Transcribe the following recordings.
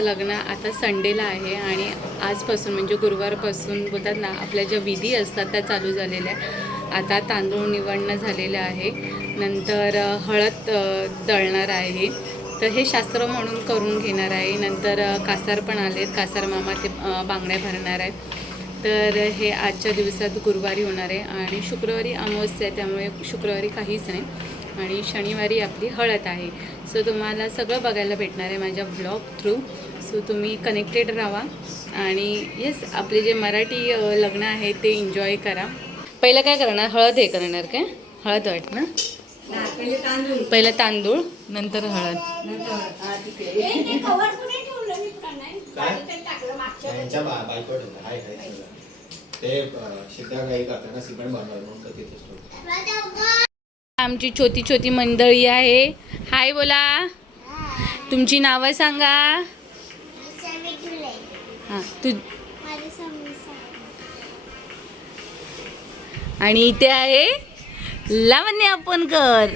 मुलीचं लग्न आता संडेला आहे आणि आजपासून म्हणजे गुरुवारपासून बोलतात ना आपल्या ज्या विधी असतात त्या चालू झालेल्या आहे आता तांदूळ निवडणं झालेलं आहे. नंतर हळद दळणार आहे. तर हे शास्त्र म्हणून करून घेणार आहे. नंतर कासार पण आलेत. कासार मामा ते बांगड्या भरणार आहे तर हे आजच्या दिवसात गुरुवारी होणार आहे आणि शुक्रवारी अमावस्या आहे त्यामुळे शुक्रवारी काहीच नाही. आणि शनिवारी आपली हळद आहे. सो तुम्हाला सगळं बघायला भेटणार आहे माझ्या ब्लॉग थ्रू. सो तुम्ही कनेक्टेड राहा. आणि येस आपले जे मराठी लग्न आहे ते एन्जॉय करा. पहिलं काय करणार? हळद हे करणार काय? हळद वाट ना? पहिलं तांदूळ नंतर हळद. आमची छोटी छोटी मंडळी आहे. हाय बोला. तुमची नावं सांगा. हां तू आणि इथे आहे लावण्य आपण कर.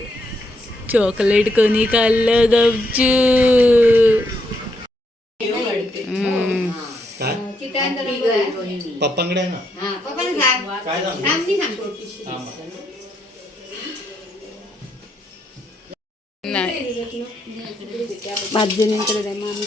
चॉकलेट कोणी खाल्लं गपचू. पप्पांकडे आहे ना? काय. नाही. पाच जणींकडे द्या मग आम्ही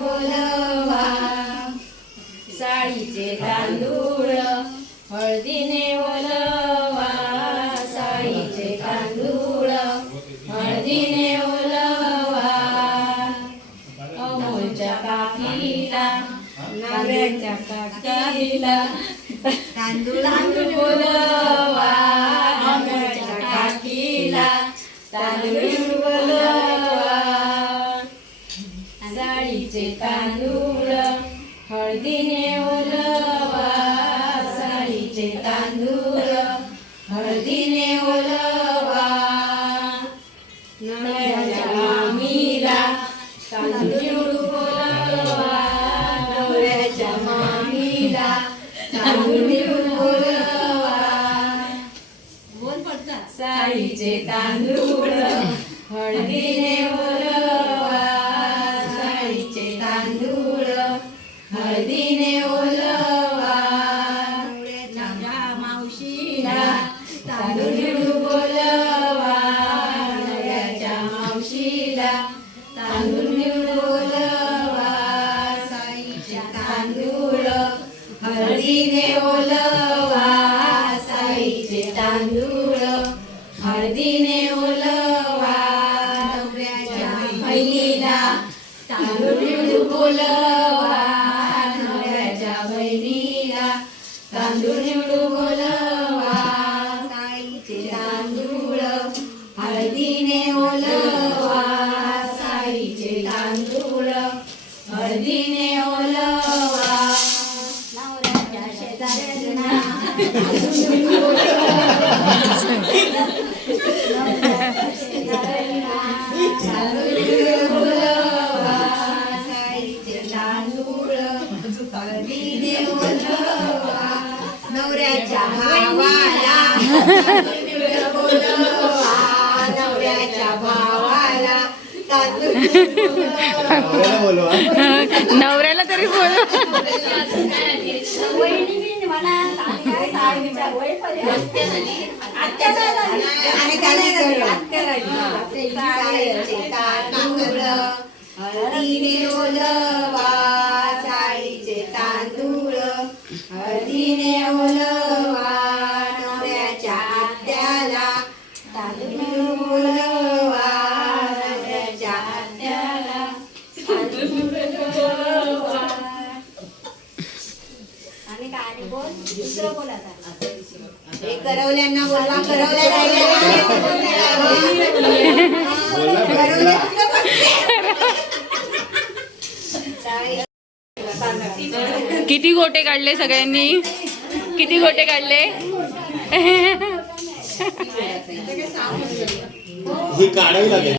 बोलवा साळीचे तांदूळ हळदीने ओलवा. साळीचे तांदूळ हळदीने ओलवा. अमोलच्या काकीला नागऱ्याच्या काकीला तांदूळ तांदूळ बोलवा चे तांदूळ हळदीने ओलवा साळीचे तांदूळ हळदीने ओलवा. नवऱ्याच्या मामीला तांदूळ बोलवा नवऱ्याच्या मामीला तांदूळ बोलवा साळीचे तांदूळ हळदीने ओलवा. साळीचे तांदूळ हळदीने नवऱ्याच्या मावशीला नवऱ्याला तरी बोल हळदीने ओलवा साळीचे तांदूळ हळदीने ओलवा नवऱ्याच्या आत्याला. तांदूळ करवल्यांना बोलवा करवल्या राहिल्या करवल्या कुठं बसल्या? किती गोटे काढले सगळ्यांनी? किती गोटे काढले? ही काढावी लागेल.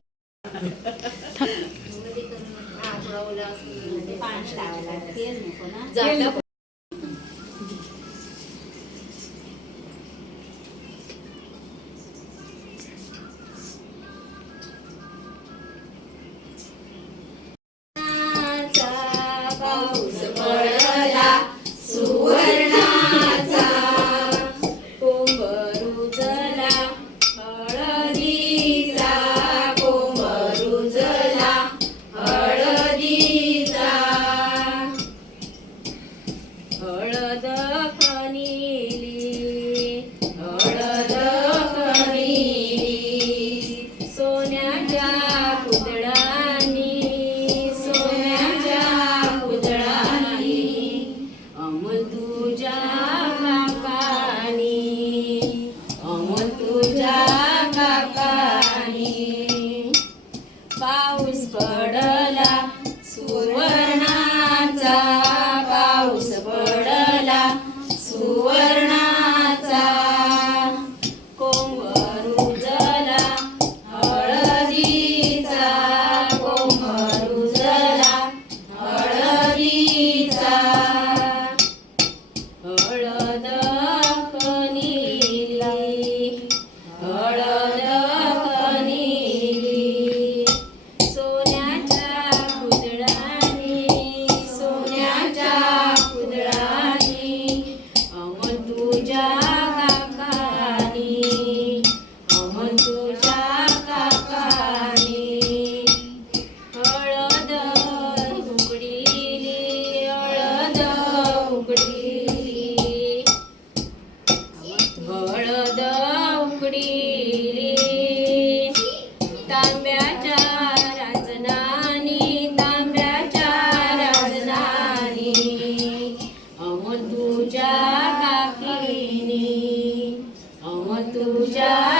tudo já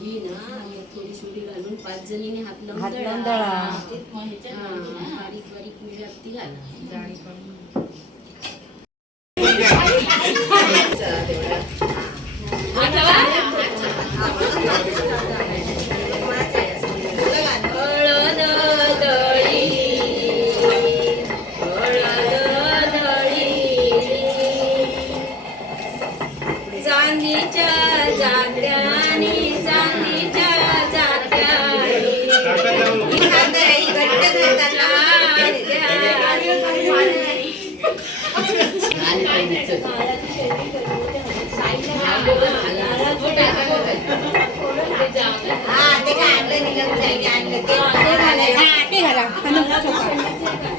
ही ना. थोडी सुरी घालून पाच जणीने हात लावून दळा. बारीक बारीक मिळत ती घाला. चांदीच्या ते घाला हा,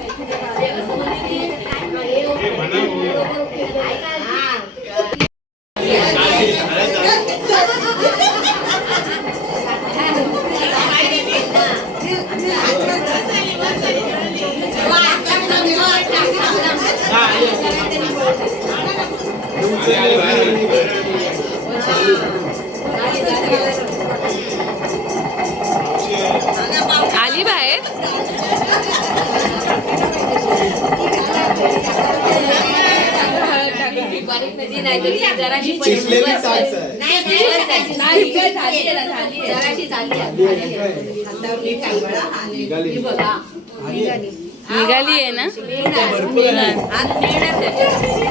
जराशी चिसलेली टाच आहे. जराशी चालली निघाली. बघा निघाली आहे ना हात मिळणार त्याच्यात.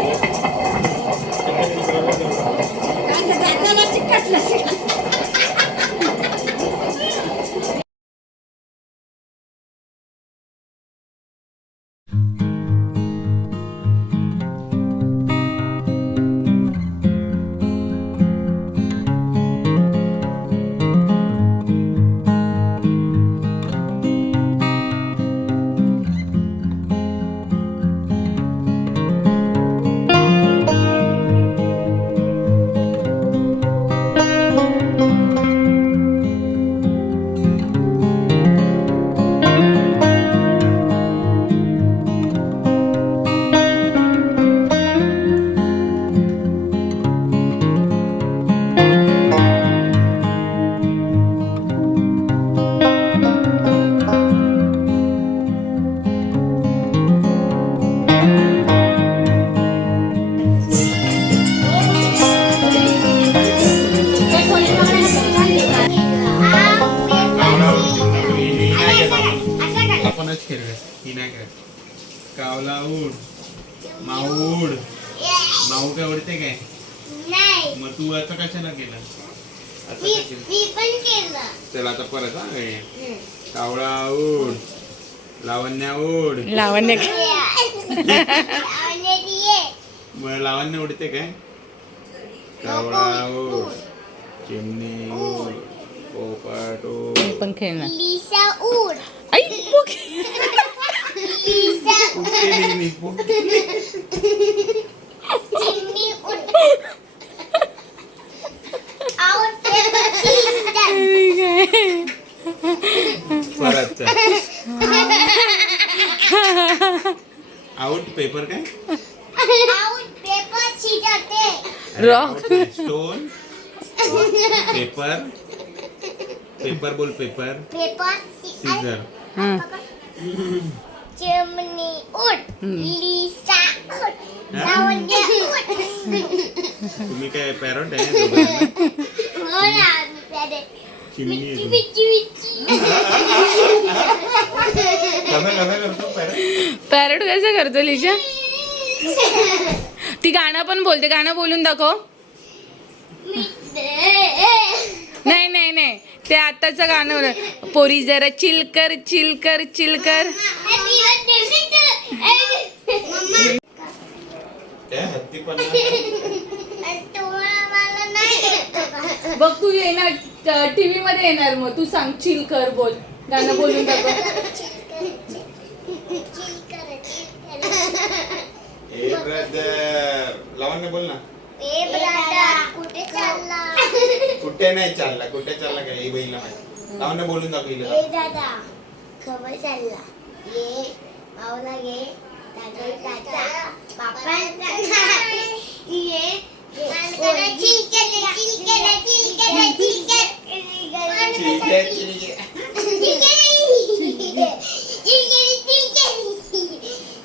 चला आता परत हा. कावळा उड लावण्या उड लावण्य लावण्य उडते काय? कावळा उड चिमणी उड पोपट उड पण खेळणार. उड आई. लिसा उडते नेहमी. चिमणी उड आउट परत आउट पेपर काय? आउट पेपर छिटते Rock. स्टोन पेपर पेपर बोल पेपर पेपर सीझर. चिमणी उड लिसा उड लावण्य उड तुम्ही काय पॅरोट आहे? हो ना. चिमणी पॅरोट कसं करतो लिजा ती गाणं पण बोलते. गाणं बोलून दाखव. नाही नाही नाही. ते आताचं गाणं. पोरी जरा चिलकर चिलकर चिलकर. बघ तू येणार टीव्ही मध्ये येणार मग. तू सांग बोल. गाणं बोलून दाखव. चिल करा, चिल करा. ए ब्रदर लावण्य बोल ना. ए कुठे चालला? कुठे नाही चालला कुठे चालला काय ही बहिणीला माहिती. लावण्य बोलून दाखव हिला. ए दादा खबर चालला. ये पावला घे दादा दादा बाप्पा ये चिल केलं चिल केलं चिल केलं चिल आहे.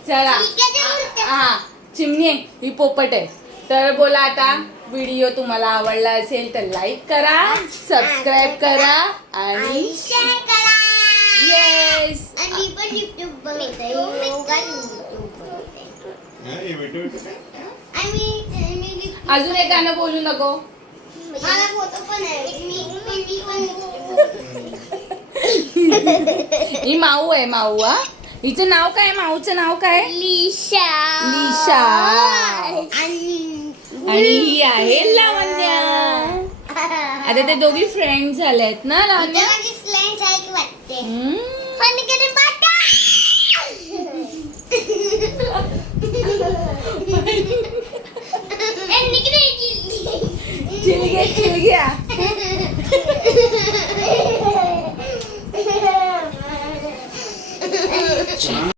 चला. हा चिमणी आहे, ही पोपट आहे. तर बोला आता व्हिडिओ तुम्हाला आवडला असेल तर लाईक करा सबस्क्राईब करा आणि येस अजून एक गाणं बोलू नको. मला फोटो पण आहे. मी मी पण ही माऊ आहे माऊ हा. हिचं नाव काय? माऊचं नाव काय? लिशा. लिशा. आणि ही आहे लावण्या. आता ते दोघी फ्रेंड झाल्या आहेत ना लावण्या? वाटते. ചിരിക ചിരിക Yeah.